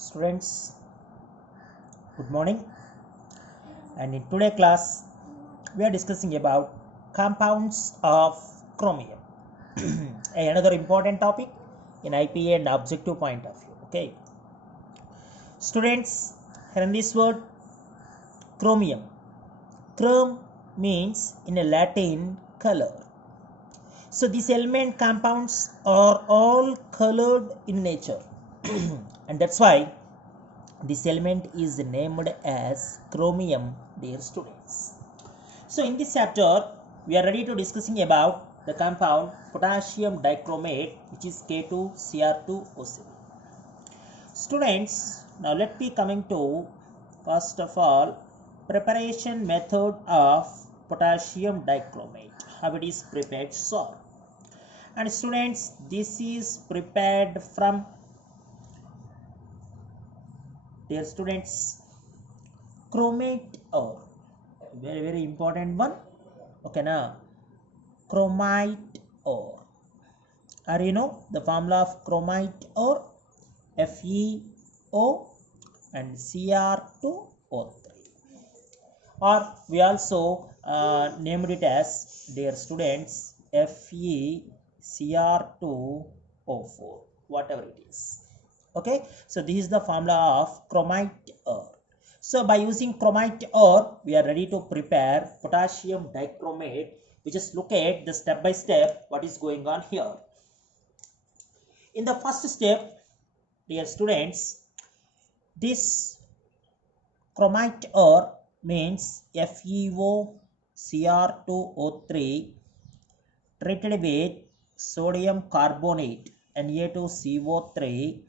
Students, good morning. And in today's class, we are discussing about compounds of chromium. Another important topic in IPA and objective point of view. Okay, students, here in this word chromium. Chrome means in a Latin color. So these element compounds are all colored in nature, and that's why this element is named as chromium, dear students. So in this chapter, we are ready to discussing about the compound potassium dichromate, which is K2Cr2O7. Students, now let me coming to first of all preparation method of potassium dichromate. How it is prepared, so. And students, this is prepared from, dear students, chromate ore. Very important one. Okay, now chromite ore. Are you know the formula of chromite ore? FeO and Cr2O3. Or we also named it as, dear students, FeCr2O4, whatever it is. Okay, so this is the formula of chromite ore. So by using chromite ore, we are ready to prepare potassium dichromate. We just look at the step by step what is going on here. In the first step, dear students, this chromite ore means FeOCr2O3 treated with sodium carbonate Na2CO3,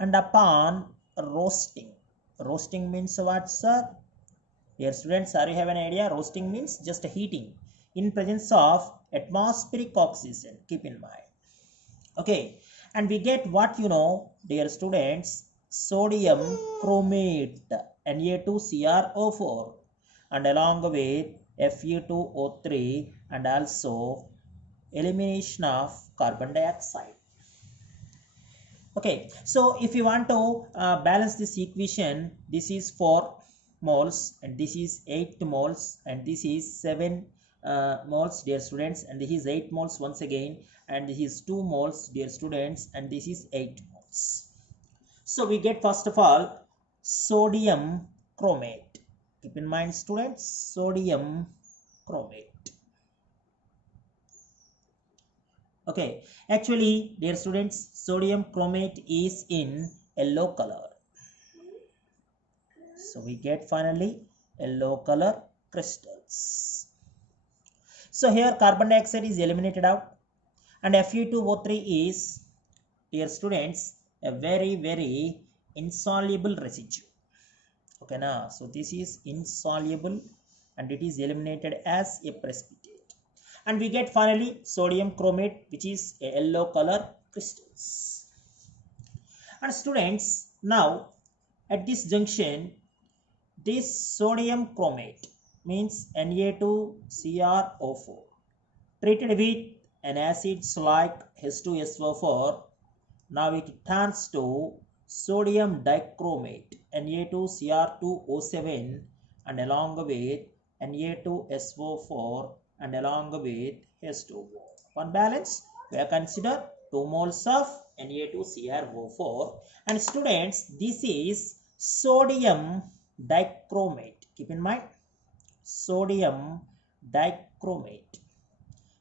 and upon roasting means what, sir? Dear students, are you have an idea? Roasting means just heating in presence of atmospheric oxygen, keep in mind. Okay, and we get what, you know, dear students, sodium chromate Na2Cr4 and along with Fe2O3 and also elimination of carbon dioxide. Okay, so if you want to balance this equation, this is 4 moles and this is 8 moles and this is 7 moles, dear students, and this is 8 moles once again, and this is 2 moles, dear students, and this is 8 moles. So we get first of all sodium chromate. Keep in mind, students, sodium chromate. Okay, actually, dear students, sodium chromate is in yellow color. So we get finally yellow color crystals. So here carbon dioxide is eliminated out, and Fe2O3 is, dear students, a very insoluble residue. Okay, now so this is insoluble and it is eliminated as a precipitate, and we get finally sodium chromate, which is a yellow color crystals. And students, now at this junction, this sodium chromate means Na2Cr4 treated with an acids like H2SO4. Now it turns to sodium dichromate Na2Cr2O7 and along with Na2SO4 and along with H2O. One balance, we have considered 2 moles of Na2Cr4, and students, this is sodium dichromate. Keep in mind, sodium dichromate.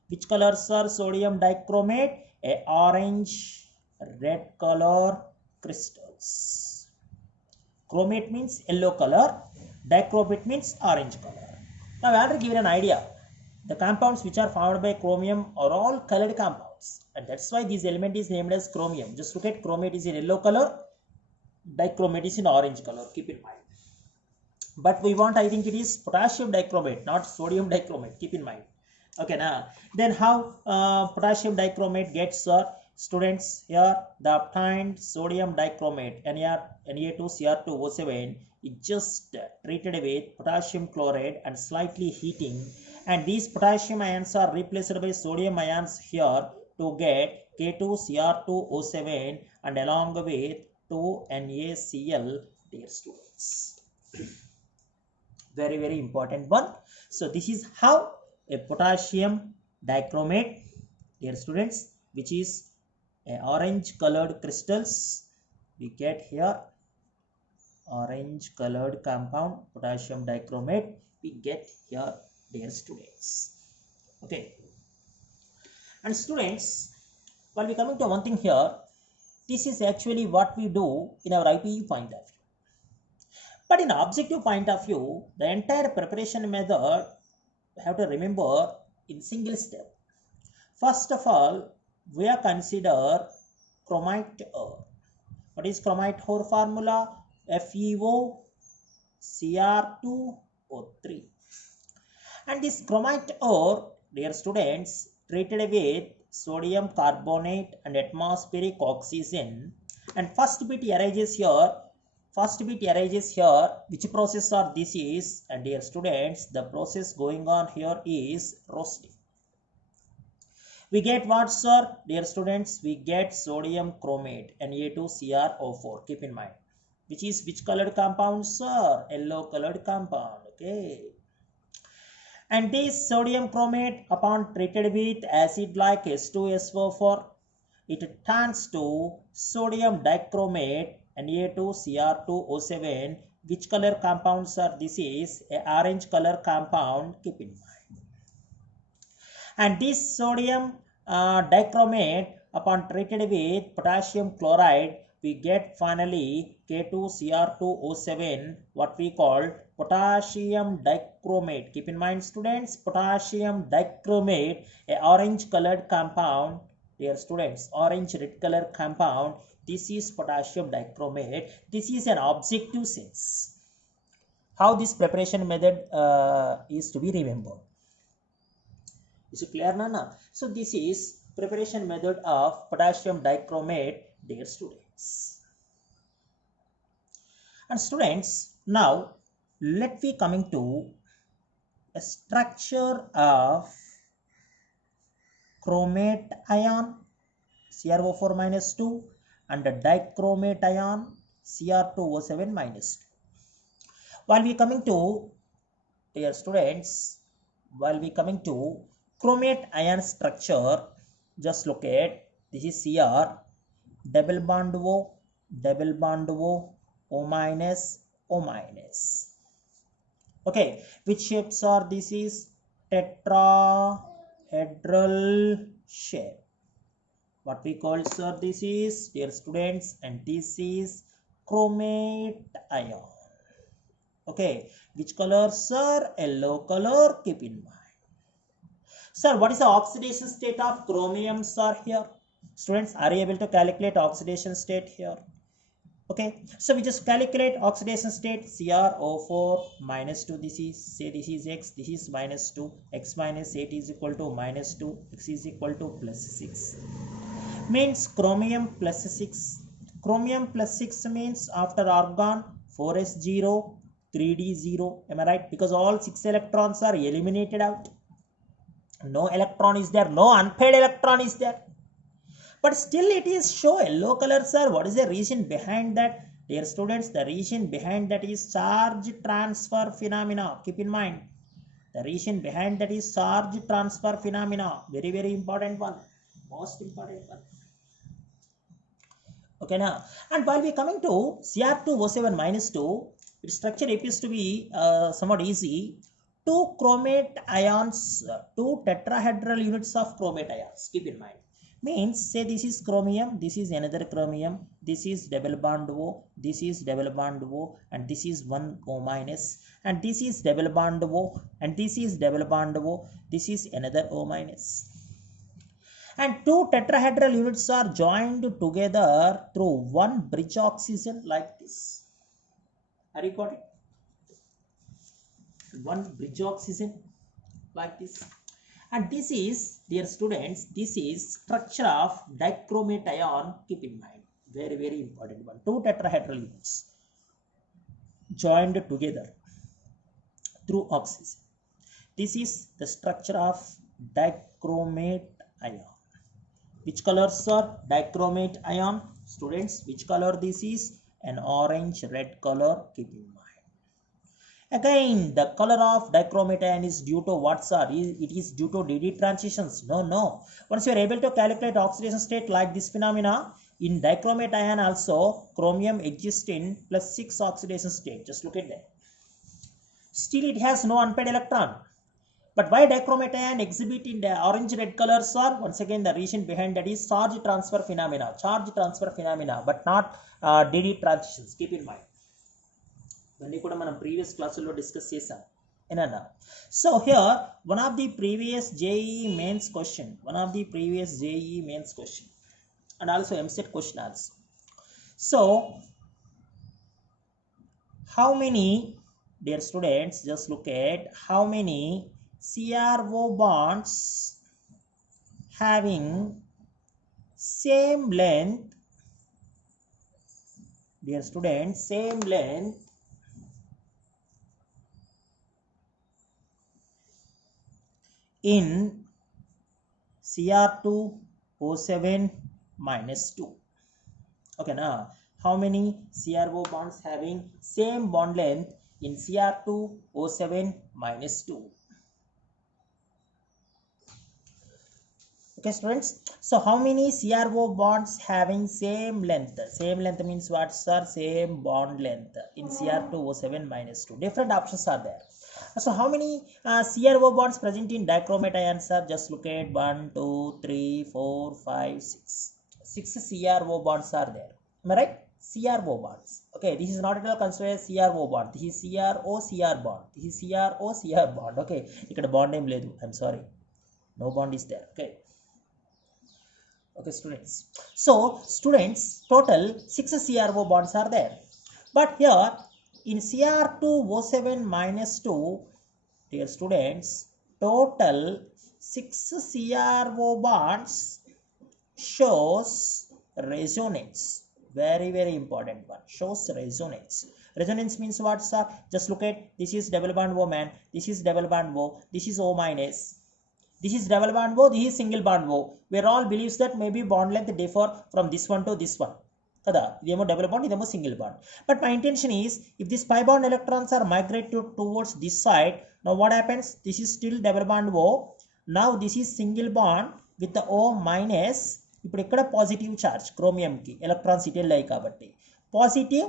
Which colors are sodium dichromate? A orange, red color crystals. Chromate means yellow color, dichromate means orange color. Now I already given an idea. The compounds which are formed by chromium are all colored compounds, and that's why this element is named as chromium. Just look at, chromate is in yellow color, dichromate is in orange color, keep in mind. But we want, I think it is potassium dichromate, not sodium dichromate, keep in mind. Okay, now then how potassium dichromate gets, students, here the obtained sodium dichromate Na2Cr2O7 is just treated with potassium chloride and slightly heating, and these potassium ions are replaced by sodium ions here to get K2Cr2O7 and along with NaCl, dear students. Very important one. So this is how a potassium dichromate, dear students, which is a orange colored crystals we get here, orange colored compound potassium dichromate we get here, dear students. Okay, and students, while we coming to one thing here, this is actually what we do in our IPU point of view. But in objective point of view, the entire preparation method we have to remember in single step. First of all, we are consider chromite ore. What is chromite ore formula? FeO Cr2O3. And this chromite ore, dear students, treated with sodium carbonate and atmospheric oxygen. And first bit arises here. Which process are this is? And dear students, the process going on here is roasting. We get what, sir? Dear students, we get sodium chromate, Na2CrO4. Keep in mind. Which is which colored compound, sir? Yellow colored compound. Okay. And this sodium chromate, upon treated with acid like H2SO4, it turns to sodium dichromate, Na2Cr2O7. Which color compounds are this is? A orange color compound. Keep in mind. And this sodium dichromate, upon treated with potassium chloride, we get finally K2Cr2O7, what we call potassium dichromate. Keep in mind, students, potassium dichromate, a orange colored compound, dear students, orange red color compound. This is potassium dichromate. This is an objective sense. How this preparation method is to be remembered. Is it clear, Nana? So this is preparation method of potassium dichromate, dear students. And students, now let me coming to a structure of chromate ion CrO4 minus 2 and a dichromate ion Cr2O7 minus 2. While we coming to, dear students, chromate ion structure, just look at, this is Cr, double bond O, O minus, O minus. Okay, which shapes are this is? Tetrahedral shape. What we call, sir, this is, dear students, and this is chromate ion. Okay, which color, sir? Yellow color. Keep in mind. Sir, what is the oxidation state of chromium, sir, here? Students, are you able to calculate oxidation state here? Okay, so we just calculate oxidation state. CrO4 minus 2, this is, say this is X, this is minus 2, X minus 8 is equal to minus 2, X is equal to plus 6. Means chromium plus 6. Chromium plus 6 means after argon 4s0, 3d0. Am I right? Because all 6 electrons are eliminated out. No electron is there. No unpaired electron is there. But still it is show yellow color, sir. What is the reason behind that? Dear students, the reason behind that is charge transfer phenomena. Keep in mind. The reason behind that is charge transfer phenomena. Very important one. Most important one. Okay, now. And while we coming to Cr2O7 minus 2, its structure appears to be somewhat easy. Two chromate ions, two tetrahedral units of chromate ions. Keep in mind. Means, say this is chromium, this is another chromium, this is double bond O, this is double bond O, and this is one O minus, and this is double bond O, and this is double bond O, this is another O minus. And two tetrahedral units are joined together through one bridge oxygen like this. Are you got it? One bridge oxygen like this. And this is, dear students, this is structure of dichromate ion. Keep in mind, very important one. Two tetrahedral units joined together through oxygen. This is the structure of dichromate ion. Which colors are dichromate ion? Students, which color this is? An orange red color, keep in mind. Again, the color of dichromate is due to what, sir? It is due to DD transitions. No. Once you are able to calculate oxidation state like this phenomena, in dichromate ion also, chromium exists in +6 oxidation state. Just look at that. Still, it has no unpaired electron. But why dichromate ion exhibit in the orange red color, sir? Once again, the reason behind that is charge transfer phenomena, but not DD transitions. Keep in mind. ఇవన్నీ కూడా మనం previous క్లాసుల్లో discuss చేసాం ఏనన్నా. So here one of the previous JEE mains question and also EAMCET question also. So how many, dear students, just look at how many CRO bonds having same length, dear students, same length in Cr2O7 -2. Okay, now how many CRO bonds having same bond length in Cr2O7 -2? Okay, students, so how many CRO bonds having same length? Same length means what, sir? Same bond length in Cr2O7 -2. Different options are there. So how many CRO bonds present in dichromate ion, sir? Just look at 1, 2, 3, 4, 5, 6. 6 CRO bonds are there. Am I right? CRO bonds. Okay, this is not at all considered as CRO bond. This is CR bond. This is CR bond. Okay, ikkada bond name ledu. I'm sorry. No bond is there. Okay. Okay, students. So, students, total 6 CRO bonds are there. But here, in Cr2O7 -2, dear students, total 6 CRO bonds shows resonance. Very important one. Shows resonance. Resonance means what, sir? Just look at, this is double bond O man, this is double bond O, this is O minus, this is double bond O, this is single bond O. We all believes that maybe bond length differ from this one to this one. Kada, idemo double bond, idemo single bond. But my intention is, if these pi bond electrons are migrated towards this side, now what happens? This is still double bond O. Now this is single bond with the O minus. ఇప్పుడు ఇక్కడ positive charge క్రోమియంకి electrons ఇటు వెళ్ళాయి కాబట్టి positive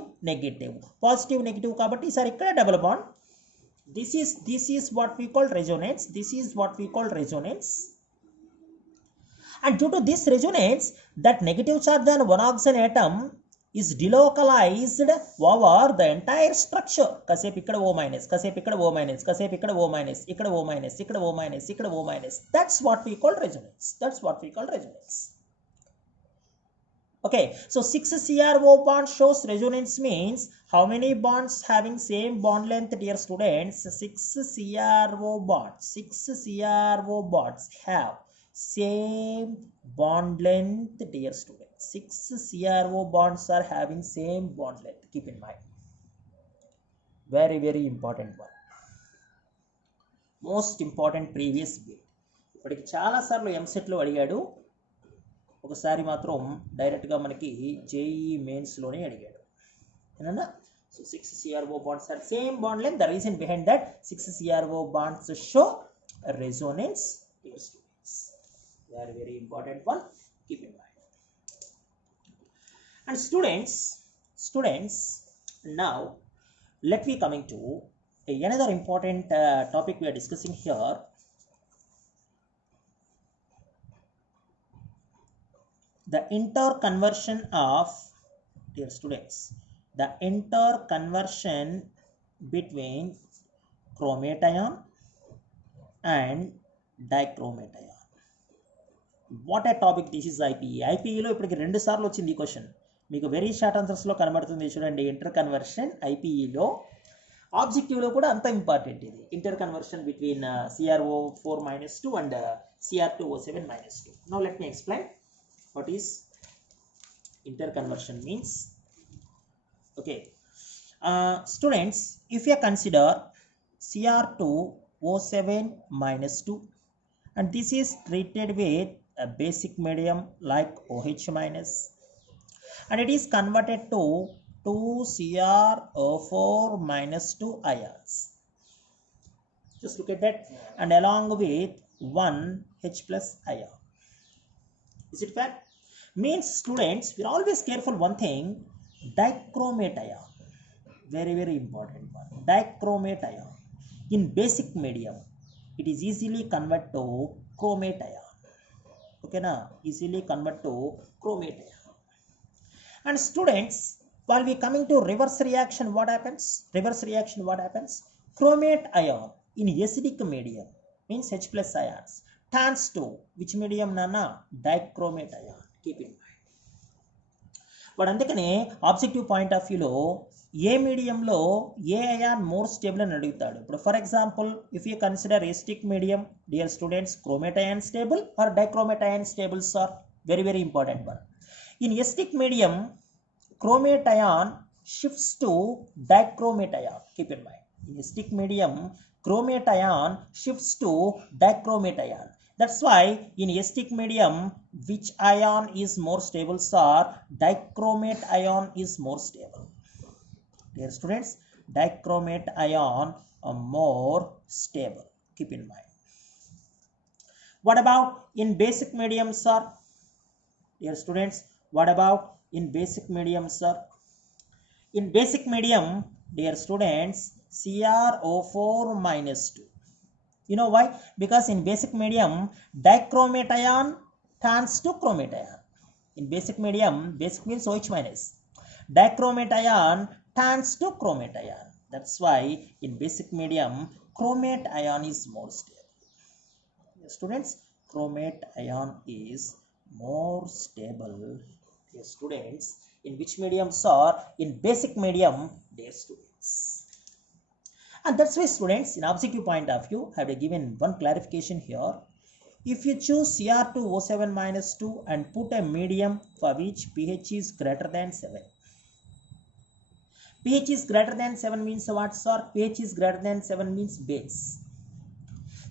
negative కాబట్టి ఈసారి ఇక్కడ double bond. This is what we call Resonance. And due to this resonance, that negative charge on one oxygen atom is delocalized over the entire structure. కాసేపు ఇక్కడ O minus, కాసేపు ఇక్కడ O minus, కాసేపు ఇక్కడ O minus, ఇక్కడ O minus, ఇక్కడ O minus, ఇక్కడ O minus. That's what we call resonance. Okay, so 6 CRO bonds shows resonance means how many bonds having same bond length, dear students? 6 CRO bonds have same bond length, dear students. 6 CRO bonds are having same bond length. Keep in mind. Very important one. Most important previous bit. ఇప్పటికి చాలా సార్లు ఎంసెట్లో అడిగాడు, ఒకసారి మాత్రం డైరెక్ట్గా మనకి JEE మెయిన్స్లోనే అడిగాడు ఏనన్నా. So 6 CRO bonds are same bond length. The reason behind that, 6 CRO bonds show resonance, dear students. Very important one. Keep in mind. And students, now let me coming to another important topic we are discussing here. The interconversion of, dear students, the interconversion between chromate ion and dichromate ion. What a topic this is. IPEలో ఇప్పటికి 2 సార్లు వచ్చింది ఈ question. మీకు very short ఆన్సర్స్లో కనబడుతుంది చూడండి. Inter conversion ఐపీఈలో, ఆబ్జెక్టివ్లో కూడా అంత important ఇది. Inter conversion between CrO4 -2 and Cr2O7 -2. Now let me explain what is interconversion means. Okay, students, if you consider Cr2O7 -2 and this is treated with a basic medium like OH minus, and it is converted to 2CrO4 minus 2 ions. Just look at that, and along with 1 H plus ion. Is it fair? Means students, we're always careful one thing, dichromate ion, very important one. Dichromate ion in basic medium, it is easily convert to chromate ion. Okay na, easily convert to chromate ion. And students, while we coming to reverse reaction, what happens? Reverse reaction, what happens? Chromate ion in acidic medium, means H plus ions, turns to which medium nana? Dichromate ion. Keep in mind. But అందుకనే objective point of వ్యూలో ఏ మీడియంలో ఏ ion more stable అని అడుగుతాడు. ఇప్పుడు for example if you consider acetic medium, dear students, chromate ion stable or dichromate ion stables or very important one. In acidic medium, chromate ion shifts to dichromate ion. Keep in mind. In acidic medium, chromate ion shifts to dichromate ion. That's why in acidic medium, which ion is more stable, sir? Dichromate ion is more stable. Dear students, dichromate ion are more stable. Keep in mind. What about in basic medium, sir? Dear students, what about in basic medium, sir? In basic medium, dear students, CrO4 minus 2. You know why? Because in basic medium, dichromate ion turns to chromate ion. In basic medium, basic means OH minus. Dichromate ion turns to chromate ion. That's why in basic medium, chromate ion is more stable. Students, chromate ion is more stable. Dear students, in which medium, sir? In basic medium, dear students. And that's why students, in objective point of view, I have given one clarification here. If you choose Cr2O7 minus 2 and put a medium for which pH is greater than 7. pH is greater than 7 means what, sir? pH is greater than 7 means base.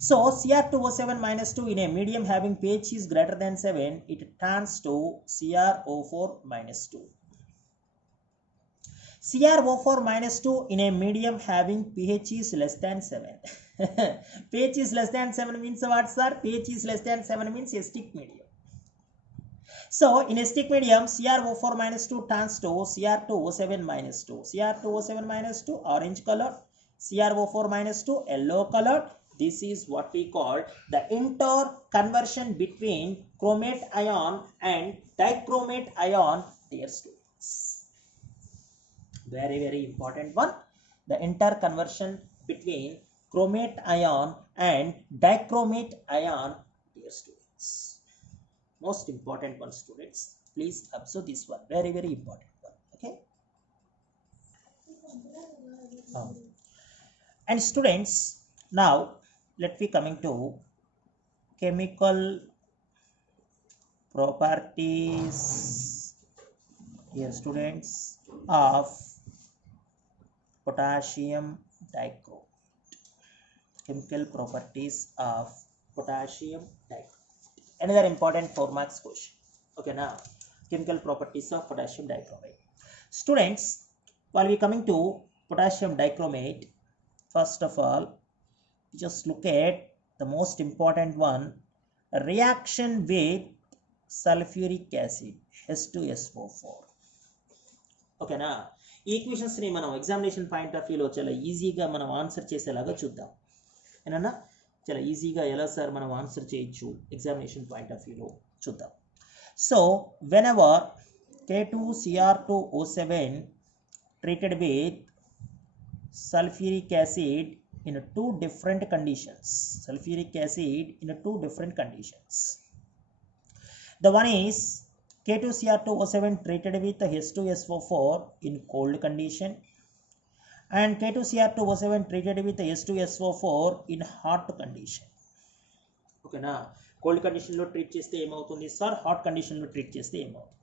So Cr2O7 minus 2 in a medium having pH is greater than 7, it turns to CrO4 minus 2. CrO4 minus 2 in a medium having pH is less than 7. pH is less than 7 means what, sir? pH is less than 7 means acidic medium. So in acidic medium, CrO4 minus 2 turns to Cr2O7 minus 2. Cr2O7 minus 2 orange color, CrO4 minus 2 yellow color. This is what we call the interconversion between chromate ion and dichromate ion, dear students. Very important one. The interconversion between chromate ion and dichromate ion, dear students. Most important one, students. Please observe this one. Very important one. Okay. And students, now let me coming to chemical properties, dear students, of potassium dichromate. Chemical properties of potassium dichromate. Another important 4 marks question. Okay, now chemical properties of potassium dichromate. Students, while we coming to potassium dichromate, first of all, just look at the most important one, reaction with sulfuric acid, H2SO4. Okay na, equations ని మనం examination point of వ్యూలో చాలా ఈజీగా మనం answer చేసేలాగా చూద్దాం. ఏనన్నా చాలా ఈజీగా ఎలా సార్ మనం ఆన్సర్ చేయొచ్చు ఎగ్జామినేషన్ పాయింట్ ఆఫ్ వ్యూలో చూద్దాం. So whenever K2Cr2O7 treated with sulfuric acid in two different conditions. Sulfuric acid in two different conditions. The one is K2Cr2O7 treated with H2SO4 in cold condition and K2Cr2O7 treated with H2SO4 in hot condition. Okay na, cold condition lo treat cheste em avutundi sir, hot condition lo treat cheste em avutundi.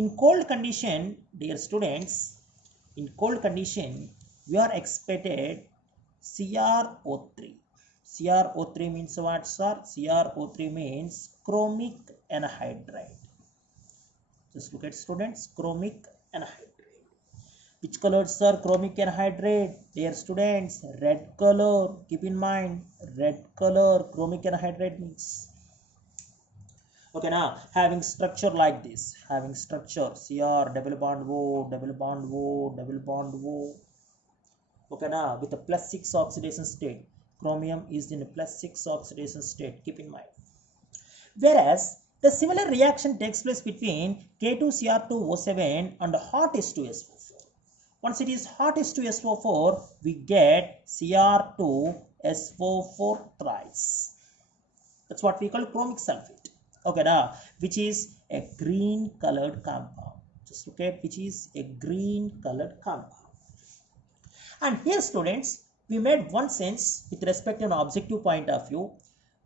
In cold condition, dear students, in cold condition we are expected CrO3. CrO3 means what, sir? CrO3 means chromic anhydride. Just look at students, chromic anhydrate. Which colors are chromic anhydrate? Dear students, red color. Keep in mind, red color chromic anhydrate means. Okay, now having structure like this, having structure Cr double bond O, double bond O, double bond O. Okay, now with a +6 oxidation state, chromium is in a +6 oxidation state. Keep in mind. Whereas the similar reaction takes place between K2Cr2O7 and hot H2SO4. Once it is hot H2SO4, we get Cr2SO4 thrice. That's what we call chromic sulfate. Okay, now which is a green colored compound. Just look at which is a green colored compound. And here, students, we made one sense with respect to an objective point of view.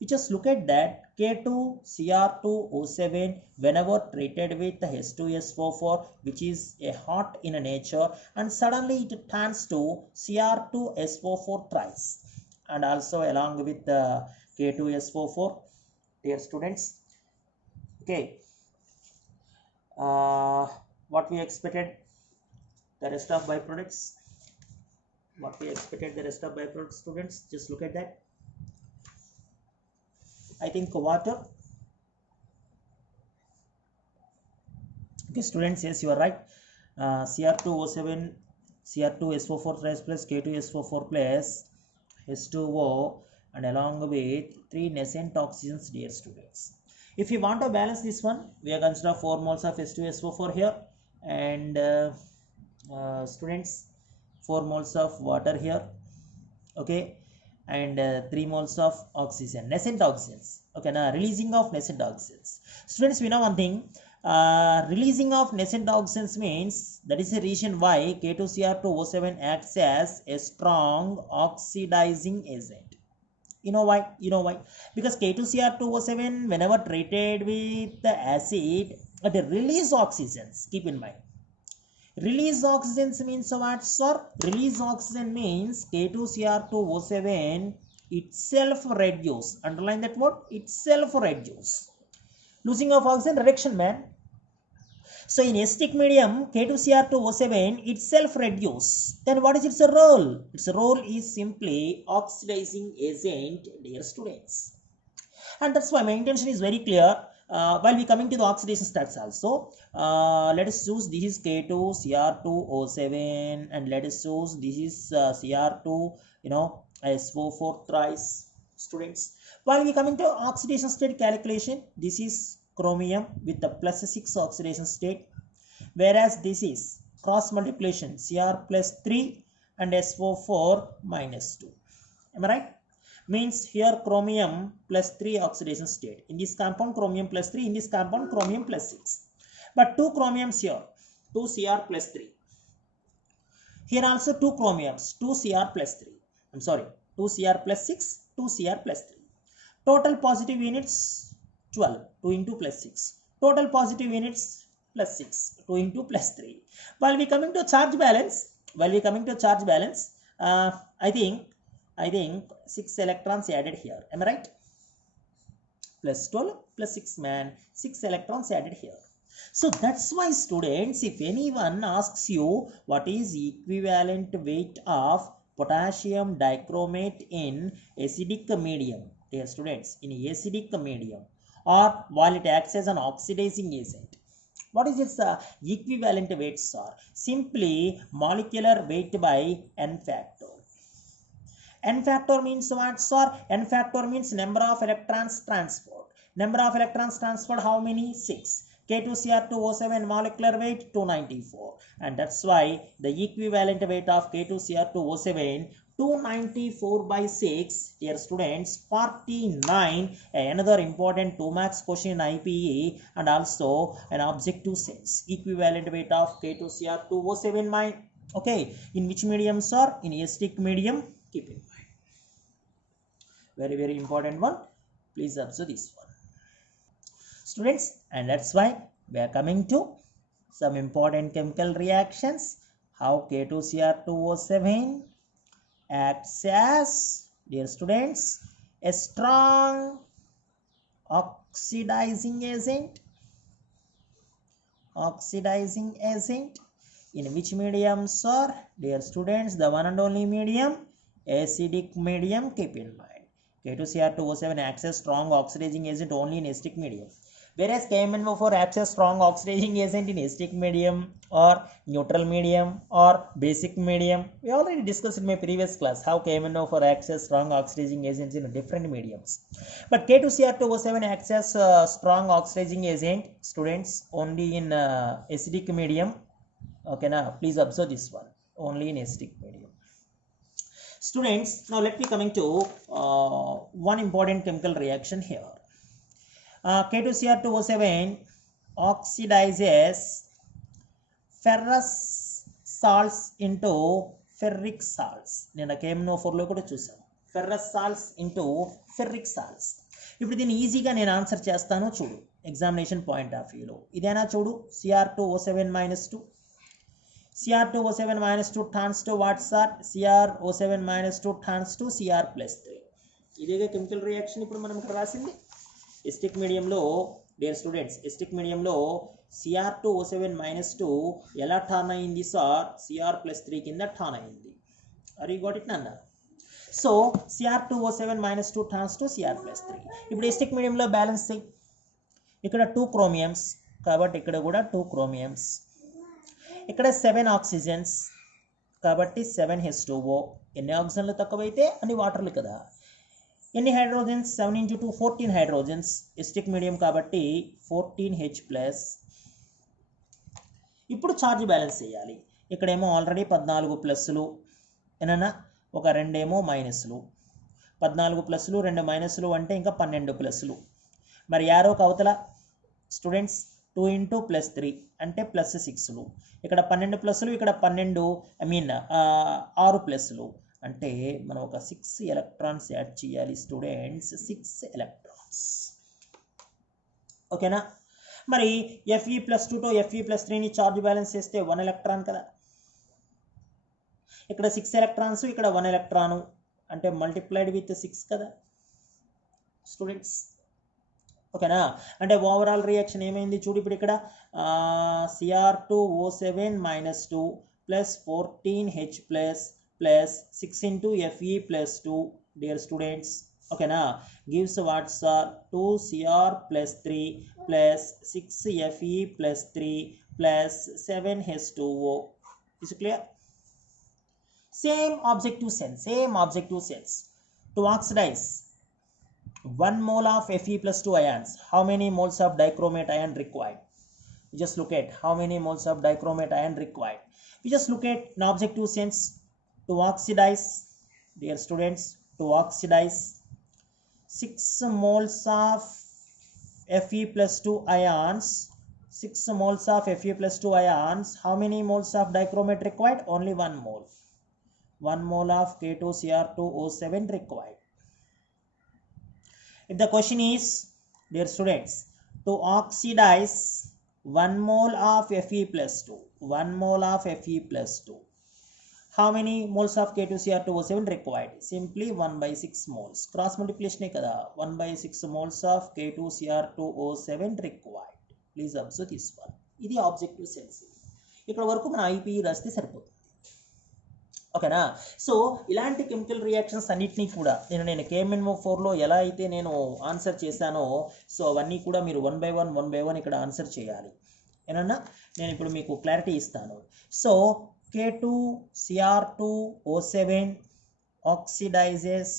We just look at that K2Cr2O7 whenever treated with H2SO4, which is a hot in nature, and suddenly it turns to Cr2SO4 thrice, and also along with the K2SO4. Dear students, okay, what we expected, the rest of byproducts. What we expected, the rest of byproducts, students, just look at that. I think water. Okay, students, yes, you are right. Cr2O7, Cr2SO4 plus K2SO4 plus H2O, and along with 3 nascent oxygens, dear students. If you want to balance this one, we are consider 4 moles of H2SO4 here, and students, 4 moles of water here. Okay, and 3 moles of oxygen, nascent oxygens. Okay, now releasing of nascent oxygens. Students, we know one thing. Releasing of nascent oxygens means that is the reason why K2Cr2O7 acts as a strong oxidizing agent. You know why? Because K2Cr2O7 whenever treated with the acid, it release oxygens. Keep in mind. Release oxygens means what, sir? Release oxygen means K2Cr2O7 itself reduce. Underline that word, itself reduce. Losing of oxygen, reduction, man. So in acidic medium, K2Cr2O7 itself reduce. Then what is its role? Its role is simply oxidizing agent, dear students. And that's why my intention is very clear. While we coming to the oxidation stats also, let us choose this is K2Cr2O7, and let us choose this is Cr2, SO4 thrice, students. While we coming to oxidation state calculation, this is chromium with the +6 oxidation state, whereas this is cross multiplication Cr +3 and SO4 -2. Am I right? Means here chromium +3 oxidation state. In this compound chromium +3, in this compound chromium +6. But 2 chromiums here, 2 Cr +3. Here also 2 chromiums, 2 Cr +3. I'm sorry, 2 Cr +6, 2 Cr +3. Total positive units 12, 2 into +6. Total positive units +6, 2 into +3. While we coming to charge balance, I think 6 electrons added here. Am I right? +12 +6, man. 6 electrons added here. So that's why, students, if anyone asks you what is equivalent weight of potassium dichromate in acidic medium, dear students, in acidic medium, or while it acts as an oxidizing agent, what is its equivalent weights are? Simply molecular weight by n factor. N factor means what, sir? N factor means number of electrons transferred. Number of electrons transferred, how many? 6. K2Cr2O7 molecular weight 294. And that's why the equivalent weight of K2Cr2O7 294 by 6, dear students, 49. Another important 2 marks question in IPE and also an objective sense. Equivalent weight of K2Cr2O7 okay, in which medium, sir? In acidic medium. Keep in mind. Very, very important one. Please observe this one, students. And that's why we are coming to some important chemical reactions. How K2Cr2O7 acts as, dear students, a strong oxidizing agent. oxidizing agent. In which medium, sir? Dear students, the one and only medium, acidic medium. Keep in mind, K2Cr2O7 acts as strong oxidizing agent only in acidic medium, whereas KMnO4 acts as strong oxidizing agent in acidic medium or neutral medium or basic medium. We already discussed in my previous class how KMnO4 acts as strong oxidizing agents in different mediums. But K2Cr2O7 acts as strong oxidizing agent, students, only in acidic medium. Okay, now please observe this one, only in acidic medium. Students, now let me coming to one important chemical reaction here. K2Cr2O7 oxidizes ferrous salts into ferric salts. నేను KMnO4లో కూడా చూసాను, ferrous salts into ferric salts. ఇప్పుడు దీన్ని ఈజీగా నేను answer చేస్తాను, చూడు examination point of వ్యూలో. ఇదేనా చూడు, Cr2O7-2. Cr2O7-2 turns to what, sir? Cr2O7-2 turns to Cr+3. ఇదేగా కెమికల్ రియాక్షన్ ఇప్పుడు మనం ఇక్కడ రాసింది. ఎసిటిక్ మీడియంలో, డియర్ స్టూడెంట్స్, ఎసిటిక్ మీడియంలో Cr2O7-2 ఎలా టర్న్ అయింది సార్? Cr+3 కింద టర్న్ అయింది. ఆర్ యు గాట్ ఇట్ నాన్న? So Cr2O7-2 turns to Cr+3. ఇప్పుడు ఎసిటిక్ మీడియంలో బ్యాలెన్స్ చేయి. ఇక్కడ 2 క్రోమియమ్స్ కాబట్టి ఇక్కడ కూడా 2 క్రోమియమ్స్. ఇక్కడ 7 ఆక్సిజన్స్ కాబట్టి 7H2O. ఎన్ని ఆక్సిజన్లు తక్కువైతే అన్ని వాటర్లు కదా. ఎన్ని హైడ్రోజన్స్? 7 × 2 14 హైడ్రోజన్స్. ఎసిటిక్ మీడియం కాబట్టి 14H+. ఇప్పుడు ఛార్జ్ బ్యాలెన్స్ చేయాలి. ఇక్కడేమో ఆల్రెడీ 14 ప్లస్లు, ఏనన్నా ఒక 2 ఏమో మైనస్లు. 14 ప్లస్లు 2 మైనస్లు అంటే ఇంకా 12 ప్లస్లు. మరి యారోకి అవతల స్టూడెంట్స్ 2 × +3 అంటే +6లు. ఇక్కడ 12 ప్లస్లు, ఇక్కడ 12 6 ప్లస్లు అంటే మనం ఒక 6 ఎలక్ట్రాన్స్ యాడ్ చేయాలి స్టూడెంట్స్, 6 ఎలక్ట్రాన్స్. ఓకేనా? మరి Fe+2 తో Fe+3ని ఛార్జ్ బ్యాలెన్స్ చేస్తే 1 ఎలక్ట్రాన్ కదా. ఇక్కడ 6 ఎలక్ట్రాన్స్, ఇక్కడ 1 ఎలక్ట్రాను అంటే మల్టిప్లైడ్ విత్ 6 కదా స్టూడెంట్స్. ఓకేనా? అంటే ఓవరాల్ రియాక్షన్ ఏమైంది చూడు. ఇప్పుడు ఇక్కడ Cr2O7-2 + 14H+ + 6 × Fe+2, dear students, ఓకేనా, gives what, sir? 2Cr+3 + 6Fe+3 + 7H2O. Is it clear? Same objective sense. To oxidize 1 mole of Fe+2 ions, how many moles of dichromate ion required? You just look at how many moles of dichromate ion required. You just look at an objective sense. To oxidize, dear students, to oxidize 6 moles of Fe+2 ions, 6 moles of Fe+2 ions, how many moles of dichromate required? Only 1 mole. 1 mole of K2Cr2O7 required. If the question is, dear students, to oxidize 1 mole of Fe+2, 1 mole of Fe+2, how many moles of K2Cr2O7 required? Simply 1/6 moles. Cross multiplication kada, 1/6 moles of K2Cr2O7 required. Please observe this one. ఇది objective sense. ఇక్కడ వరకు మన IPE రాస్తే సరిపోతుంది. ఓకేనా? So ఇలాంటి chemical reactions అన్నిటినీ కూడా నేను KMnO4లో ఎలా అయితే నేను ఆన్సర్ చేశానో, సో అవన్నీ కూడా మీరు 1 by 1 ఇక్కడ ఆన్సర్ చేయాలి. ఏనన్నా నేను ఇప్పుడు మీకు క్లారిటీ ఇస్తాను. So K2Cr2O7 oxidizes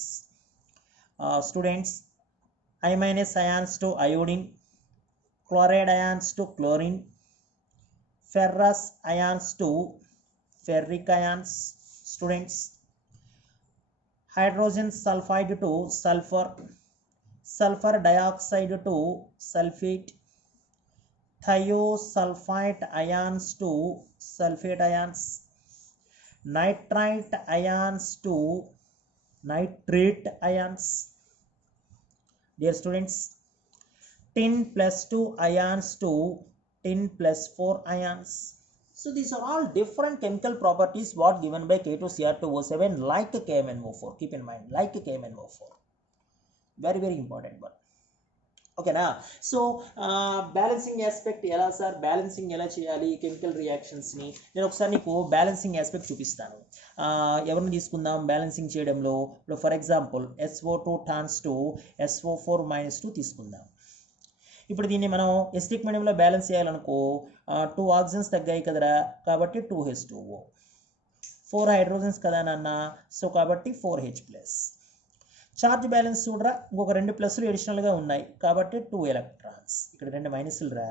students I- ions to iodine, chloride ions to chlorine, ferrous ions to ferric ions, students, hydrogen sulfide to sulfur, sulfur dioxide to sulfate, thiosulfite ions to sulfate ions, nitrite ions to nitrate ions. Dear students, tin +2 ions to tin +4 ions. So these are all different chemical properties what given by K2Cr2O7 like KMnO4. Keep in mind, like KMnO4. Very, very important one. ఓకేనా. So balancing aspect ఎలా sir, balancing ఎలా చేయాలి chemical రియాక్షన్స్ని, నేను ఒకసారి నీకు balancing aspect చూపిస్తాను. ఎవరిని తీసుకుందాం బ్యాలెన్సింగ్ చేయడంలో. ఇప్పుడు for example SO2 turns to SO4-2 తీసుకుందాం. ఇప్పుడు దీన్ని మనం ఎసిటిక్ మీడియంలో బ్యాలెన్స్ చేయాలనుకో, 2 ఆక్సిజన్స్ తగ్గాయి కదరా, కాబట్టి 2H2O, 4 హైడ్రోజన్స్ కదా నాన్న, సో కాబట్టి 4H+. చార్జ్ బ్యాలెన్స్ చూడరా, ఇంకొక 2 ప్లస్లు అడిషనల్గా ఉన్నాయి కాబట్టి 2 ఎలక్ట్రాన్స్, ఇక్కడ 2 మైనస్లు రా,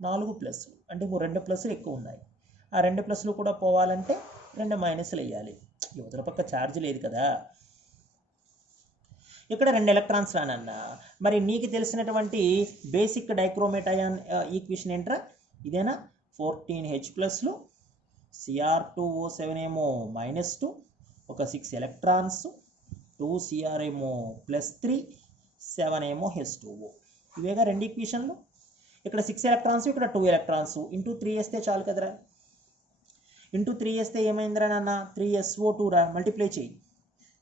4 ప్లస్లు, అంటే ఇంకో 2 ప్లస్లు ఎక్కువ ఉన్నాయి. ఆ 2 ప్లస్లు కూడా పోవాలంటే 2 మైనస్లు వేయాలి, యువతల పక్క ఛార్జ్ లేదు కదా. ఇక్కడ 2 ఎలక్ట్రాన్స్ రానన్న. మరి నీకు తెలిసినటువంటి బేసిక్ డైక్రోమేట్ అయాన్ ఈక్వేషన్ ఏంట్రా, ఇదేనా, 14H+లు, Cr2O7 ఏమో -2, ఒక 6 ఎలక్ట్రాన్స్, 2Cr ఏమో +3, 7 ఏమో H2O. ఇవేగా 2 ఈక్వేషన్లు. ఇక్కడ 6 ఎలక్ట్రాన్స్, ఇక్కడ 2 ఎలక్ట్రాన్స్, ఇంటూ 3 వేస్తే చాలు కదరా. ఇంటూ 3 వేస్తే ఏమైందిరా నాన్న, 3SO2 రా, మల్టిప్లై చేయి,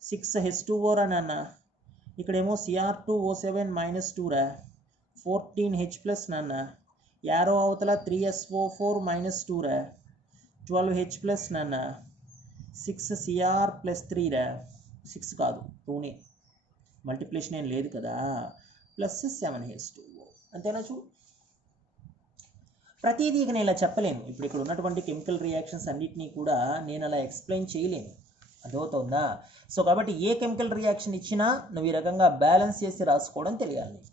6H2O రా నాన్న. ఇక్కడేమో Cr2O7 -2 రా, 14H+ నాన్న. యారో అవతల 3SO4 -2 రా, 12H+ నాన్న. 6Cr +3 రా, 6 కాదు 2నే, మల్టిప్లికేషన్ ఏం లేదు కదా, +7H2O. అంతేనా చూడు. ప్రతిదీ ఇక నేను ఇలా చెప్పలేను. ఇప్పుడు ఇక్కడ ఉన్నటువంటి కెమికల్ రియాక్షన్స్ అన్నిటినీ కూడా నేను అలా ఎక్స్ప్లెయిన్ చేయలేను, అర్థమవుతుందా. సో కాబట్టి ఏ కెమికల్ రియాక్షన్ ఇచ్చినా నువ్వు ఈ రకంగా బ్యాలెన్స్ చేసి రాసుకోవడం తెలియాలి నీకు.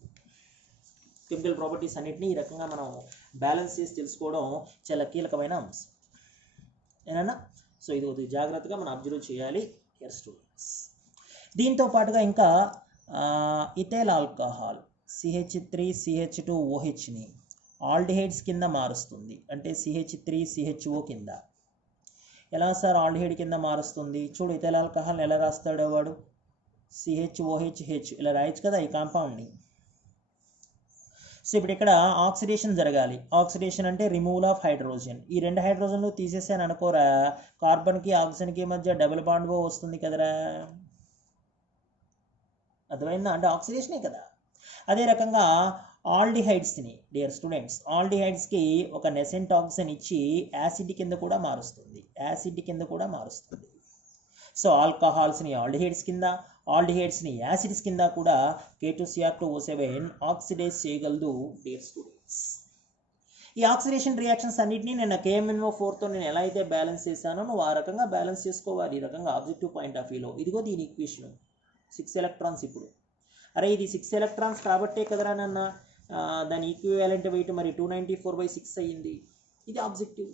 కెమికల్ ప్రాపర్టీస్ అన్నిటినీ ఈ రకంగా మనం బ్యాలెన్స్ చేసి తెలుసుకోవడం చాలా కీలకమైన అంశం, ఏనన్నా. సో ఇది జాగ్రత్తగా మనం అబ్జర్వ్ చేయాలి హియర్ స్టూడెంట్స్. దీంతో పాటుగా ఇంకా ఇథైల్ ఆల్కహాల్ CH3CH2OHని ఆల్డిహైడ్స్ కింద మారుస్తుంది, అంటే CH3CHO కింద. ఎలా సార్ ఆల్డిహైడ్ కింద మారుస్తుంది, చూడు ఇథైల్ ఆల్కహాల్ ఎలా రాస్తాడో వాడు, CHOHH ఇలా రాయొచ్చు కదా ఈ కాంపౌండ్ని. సో ఇప్పుడు ఇక్కడ ఆక్సిడేషన్ జరగాలి. ఆక్సిడేషన్ అంటే రిమూవల్ ఆఫ్ హైడ్రోజన్. ఈ 2 హైడ్రోజన్లు తీసేసాను అనుకోరా, కార్బన్కి ఆక్సిజన్కి మధ్య డబుల్ బాండ్ వస్తుంది కదరా, అర్థమైందా, అంటే ఆక్సిడేషనే కదా. అదే రకంగా ఆల్డిహైడ్స్ని డియర్ స్టూడెంట్స్, ఆల్డిహైడ్స్కి ఒక నెసెంట్ ఆక్సిజన్ ఇచ్చి యాసిడ్ కింద కూడా మారుస్తుంది, సో ఆల్కహాల్స్ని ఆల్డిహైడ్స్ కింద, ఆల్డిహైడ్స్ని యాసిడ్స్ కింద కూడా K2Cr2O7 ఆక్సిడైజ్ చేయగలదు డియర్ స్టూడెంట్స్. ఈ ఆక్సిడేషన్ రియాక్షన్స్ అన్నింటినీ నేను KMnO4తో నేను ఎలా అయితే బ్యాలెన్స్ చేశానో నువ్వు ఆ రకంగా బ్యాలెన్స్ చేసుకోవాలి, ఈ రకంగా ఆబ్జెక్టివ్ పాయింట్ ఆఫ్ వ్యూలో. ఇదిగో దీని ఈక్వేషన్, 6 ఎలక్ట్రాన్స్. ఇప్పుడు అరే ఇది 6 ఎలక్ట్రాన్స్ కాబట్టే కదరా నన్న దాని ఈక్వివాలెంట్ వెయిట్ మరి 294/6 అయ్యింది. ఇది ఆబ్జెక్టివ్,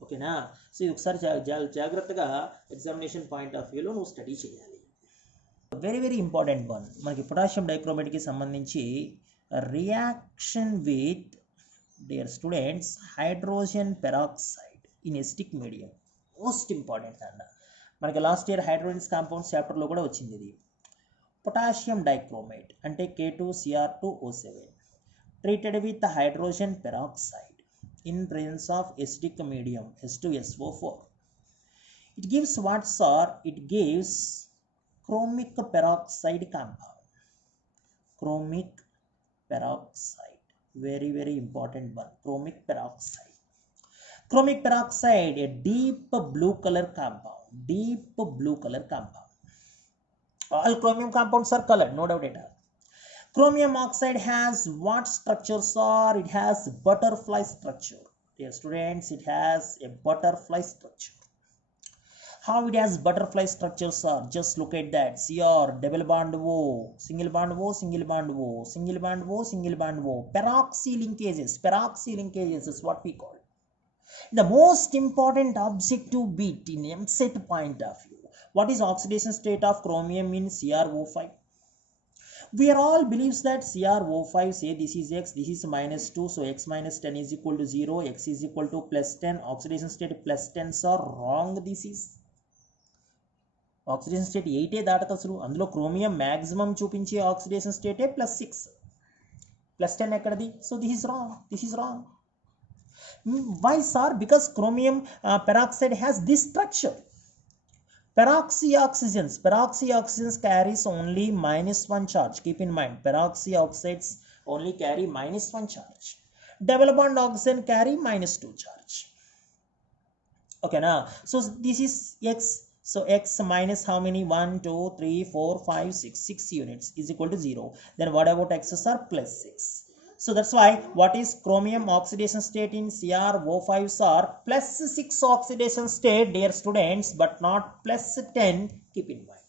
ఓకేనా. సో ఇది ఒకసారి జాగ్రత్తగా ఎగ్జామినేషన్ పాయింట్ ఆఫ్ వ్యూలో నువ్వు స్టడీ చేయాలి. వెరీ వెరీ ఇంపార్టెంట్ వన్, మనకి పొటాషియం డైక్రోమేట్కి సంబంధించి reaction with dear students hydrogen peroxide in acetic medium, most important అన్న. మనకి లాస్ట్ ఇయర్ హైడ్రోజన్స్ కాంపౌండ్స్ చాప్టర్లో కూడా వచ్చింది ఇది. పొటాషియం డైక్రోమేట్ అంటే K2Cr2O7 treated with hydrogen peroxide in presence of acidic medium H2SO4. It gives what sir? It gives chromic peroxide compound. Chromic peroxide, very very important one. Chromic peroxide. Chromic peroxide, a deep blue color compound. Deep blue color compound. All chromium compounds are colored, no doubt at all. Chromium oxide has what structure, sir? It has butterfly structure. Dear students, it has a butterfly structure. How it has butterfly structure, sir? Just look at that. Cr, double bond O, single bond O, single bond O, single bond O, single bond O. Peroxy linkages is what we call. The most important objective bit in MSET point of view. What is oxidation state of chromium in CrO5? We are all believes that CrO5 say this is X, this is -2, so X minus 10 is equal to 0, X is equal to +10, oxidation state +10 are wrong. This is oxidation state 8 దాటత అసలు, అందులో chromium maximum చూపించే oxidation స్టేటే +6, +10 ఎక్కడది, so this is wrong. Why sir? Because chromium peroxide has this structure. Peroxyoxygens carries only -1 charge. Keep in mind, peroxyoxides only carry -1 charge. Double bond oxygen carry -2 charge. Okay, now so this is X. So X minus how many? 1, 2, 3, 4, 5, 6. 6 units is equal to 0. Then what about XSR? +6. So that's why what is chromium oxidation state in CrO5s are +6 oxidation state, dear students, but not +10. Keep in mind.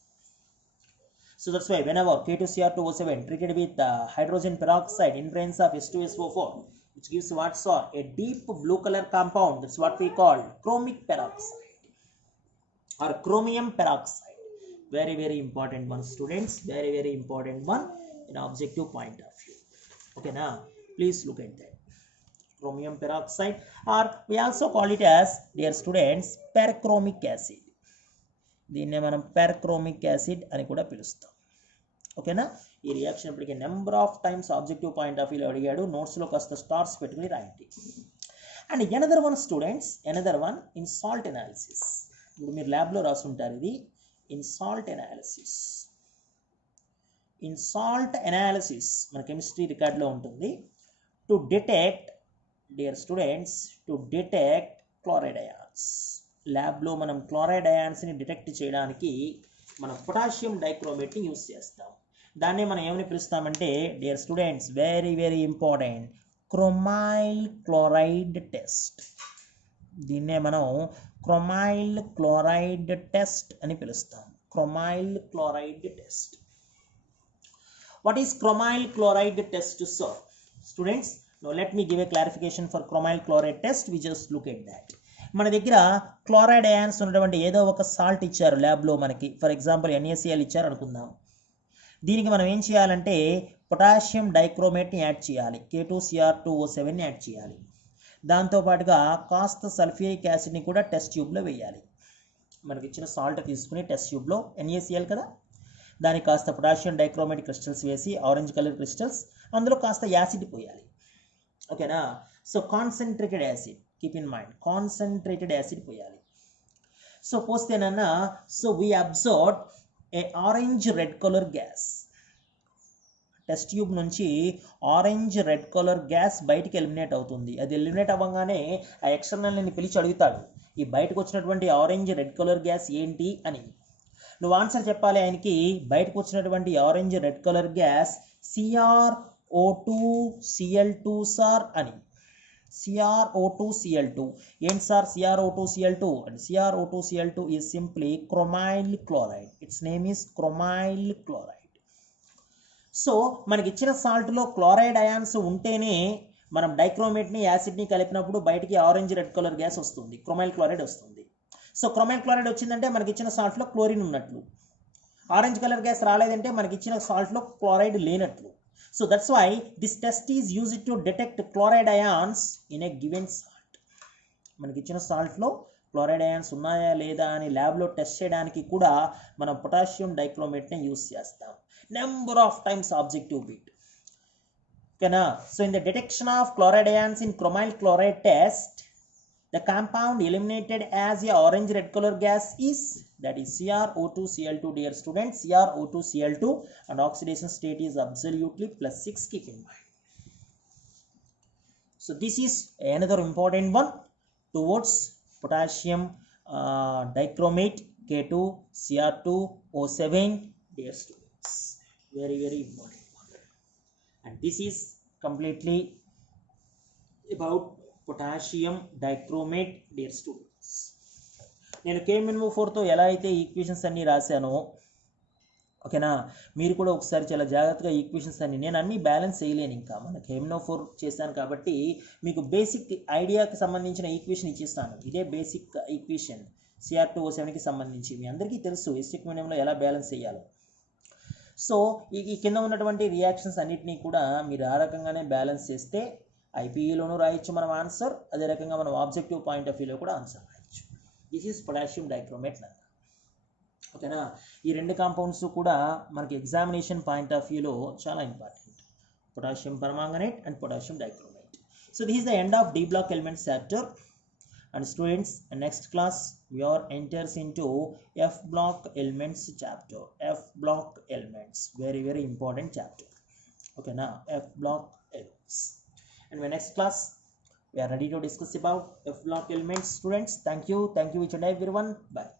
So that's why whenever K2Cr2O7 treated with hydrogen peroxide in presence of H2SO4, which gives what, sir? A deep blue color compound. That's what we call chromic peroxide or chromium peroxide. Very, very important one, students. Very, very important one in objective point of view. Okay, now please look at that. Chromium peroxide, or we also call it as, dear students, perchromic acid. దీన్నే మనం perchromic acid అని కూడా పిలుస్తాం. ఓకేనా? ఈ reaction ఇప్పటికే number of times objective point of వ్యూలో అడిగాడు. నోట్స్లో కాస్త స్టార్స్ పెట్టుకుని రాయండి. And another one students, another one in salt analysis. ఇప్పుడు మీరు ల్యాబ్లో రాసుంటారు ఇది. In salt analysis, in salt analysis మన కెమిస్ట్రీ రికార్డ్లో ఉంటుంది. To detect, dear students, to detect chloride ions. ల్యాబ్లో మనం క్లోరైడ్ అయాన్స్ని డిటెక్ట్ చేయడానికి మనం పొటాషియం డైక్రోమేట్ని యూస్ చేస్తాం. దాన్నే మనం ఏమని పిలుస్తామంటే, dear students, very very important, chromyl chloride test. దీన్నే మనం క్రోమైల్ క్లోరైడ్ టెస్ట్ అని పిలుస్తాం. Chromyl chloride test. What is chromyl chloride test, sir? Students, now let me give a clarification for chromyl chloride test. We just look at that. మన దగ్గర chloride ions ఉన్నటువంటి ఏదో ఒక salt ఇచ్చారు ల్యాబ్లో మనకి. ఫర్ ఎగ్జాంపుల్ NaCl ఇచ్చారు అనుకుందాం. దీనికి మనం ఏం చేయాలంటే పొటాషియం డైక్రోమేట్ని యాడ్ చేయాలి, K2Cr2O7ని యాడ్ చేయాలి. దాంతోపాటుగా కాస్త సల్ఫ్యూరిక్ యాసిడ్ని కూడా టెస్ట్ ట్యూబ్లో వేయాలి. మనకి ఇచ్చిన సాల్ట్ తీసుకుని టెస్ట్ ట్యూబ్లో NaCl కదా, దానికి కాస్త పొటాషియం డైక్రోమేట్ క్రిస్టల్స్ వేసి, ఆరెంజ్ కలర్ క్రిస్టల్స్, అందులో కాస్త యాసిడ్ పోయాలి. ఓకేనా? So concentrated acid, keep in mind, concentrated acid పోయాలి. సో పోస్తేనన్నా, so we observe a orange red colour gas. Test tube నుంచి ఆరెంజ్ రెడ్ కలర్ గ్యాస్ బయటికి ఎలిమినేట్ అవుతుంది. అది ఎలిమినేట్ అవ్వగానే ఆ ఎక్స్టర్నల్ని పిలిచి అడుగుతాడు, ఈ బయటకు వచ్చినటువంటి ఆరెంజ్ రెడ్ కలర్ గ్యాస్ ఏంటి అని. నువ్వు ఆన్సర్ చెప్పాలి ఆయనకి. బయటకు వచ్చినటువంటి orange red colour gas CrO2Cl2 sir అని. CrO2Cl2 ఏంటి sir CrO2Cl2? And CrO2Cl2 is simply chromyl chloride. Its name is chromyl chloride. So మనకి ఇచ్చిన సాల్ట్లో క్లోరైడ్ అయాన్స్ ఉంటేనే మనం డైక్రోమేట్ని యాసిడ్ని కలిపినప్పుడు బయటికి ఆరెంజ్ రెడ్ కలర్ గ్యాస్ వస్తుంది, క్రోమైల్ క్లోరైడ్ వస్తుంది. సో క్రోమైల్ క్లోరైడ్ వచ్చిందంటే మనకి ఇచ్చిన సాల్ట్లో క్లోరిన్ ఉన్నట్లు. ఆరెంజ్ కలర్ గ్యాస్ రాలేదంటే మనకి ఇచ్చిన సాల్ట్లో క్లోరైడ్ లేనట్లు. So that's why this test is used to detect chloride ions in a given salt. మనకి ఇచ్చిన సాల్ట్లో క్లోరైడ్ అయాన్స్ ఉన్నాయా లేదా అని ల్యాబ్లో టెస్ట్ చేయడానికి కూడా మనం పొటాషియం డైక్రోమేట్ని యూజ్ చేస్తాం. Number of times objective bit. ఓకేనా? So in the detection of chloride ions in chromyl chloride test, the compound eliminated as a orange red color gas is, that is CrO2Cl2, dear students, CrO2Cl2, and oxidation state is absolutely +6. Keep in mind. So this is another important one towards potassium dichromate K2Cr2O7, dear students. Very, very important one. And this is completely about potassium dichromate, dear students. నేను KMnO4తో ఎలా అయితే equations అన్నీ రాశానో, ఓకేనా, మీరు కూడా ఒకసారి చాలా జాగ్రత్తగా ఈక్వేషన్స్ అన్ని, నేను అన్నీ బ్యాలెన్స్ చేయలేను, ఇంకా మన KMnO4 చేశాను కాబట్టి మీకు బేసిక్ ఐడియాకి సంబంధించిన ఈక్వేషన్ ఇచ్చేస్తాను. ఇదే బేసిక్ ఈక్వేషన్ Cr2O7కి సంబంధించి మీ అందరికీ తెలుసు ఎసిటిక్ మీడియంలో ఎలా బ్యాలెన్స్ చేయాలో. సో ఈ కింద ఉన్నటువంటి రియాక్షన్స్ అన్నిటినీ కూడా మీరు ఆ రకంగానే బ్యాలెన్స్ చేస్తే ఐపీఈలోనూ రాయొచ్చు మనం ఆన్సర్, అదే రకంగా మనం ఆబ్జెక్టివ్ పాయింట్ ఆఫ్ వ్యూలో కూడా ఆన్సర్ రాయొచ్చు. This is potassium dichromate. ఓకేనా? ఈ రెండు కాంపౌండ్స్ కూడా మనకి ఎగ్జామినేషన్ పాయింట్ ఆఫ్ వ్యూలో చాలా important, potassium permanganate and potassium dichromate. So this is the end of d block elements chapter. And students, next class we are enters into F block elements chapter. F block elements, very very important chapter. Okay, now F block elements, and my next class we are ready to discuss about F block elements. Students, thank you each and everyone. Bye.